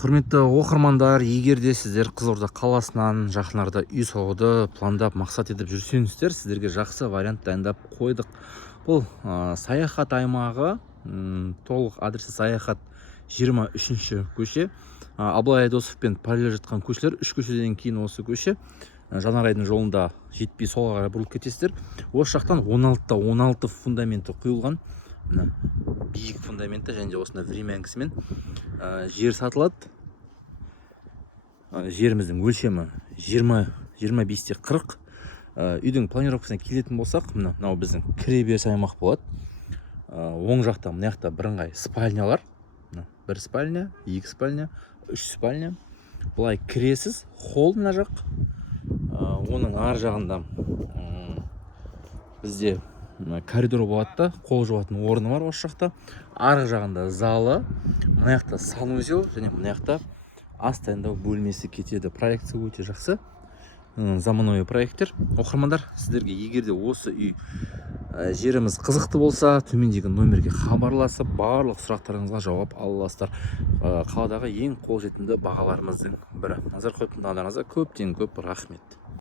Құрметті оқырмандар, егер де сіздер Қызылорда қаласынан жақындарда үй салуды пландап мақсат етіп жүрсеңіздер, сіздерге жақсы вариант дайындап қойдық. Бұл саяхат аймағы, толық адресі саяхат 23-ші көше. Абылай Айдосов пен параллель жатқан көшелер, 3 көшеден кейін осы көше. Жанарайдың жолында жетпей солға қарай бұрылып кетесіздер. Осы жақтан 16 фундаменті құйылған. Биік фундаменті және осында времянкісімен жер сатылады. Жеріміздің өлшемі 20-25-те 40. Үйдің планировкасына келетін болсақ, мынау біздің кіреберіс аймақ болады. Оң жақта, мына жақта бірыңғай спальнялар. 1 спальня, 2 спальня, 3 спальня. Бұлай кіресіз, холл мына жақ. Оның ар жағында бізде коридор болады да, қол жуатын орны бар осы жақта. Арғы жағында залы, мына жақта санузел және мына жақта ас дайындау бөлмесі кетеді. Проекті өте жақсы, заманауи проекттер. Оқырмандар, сіздерге егер де осы үй жеріміз қызықты болса, төмендегі номерге хабарласып, барлық сұрақтарыңызға жауап ала аласыздар. Қаладағы ең қолжетімді бағаларымыздың бірі. Назар қойып тыңдағандарыңызға көптен көп рахмет.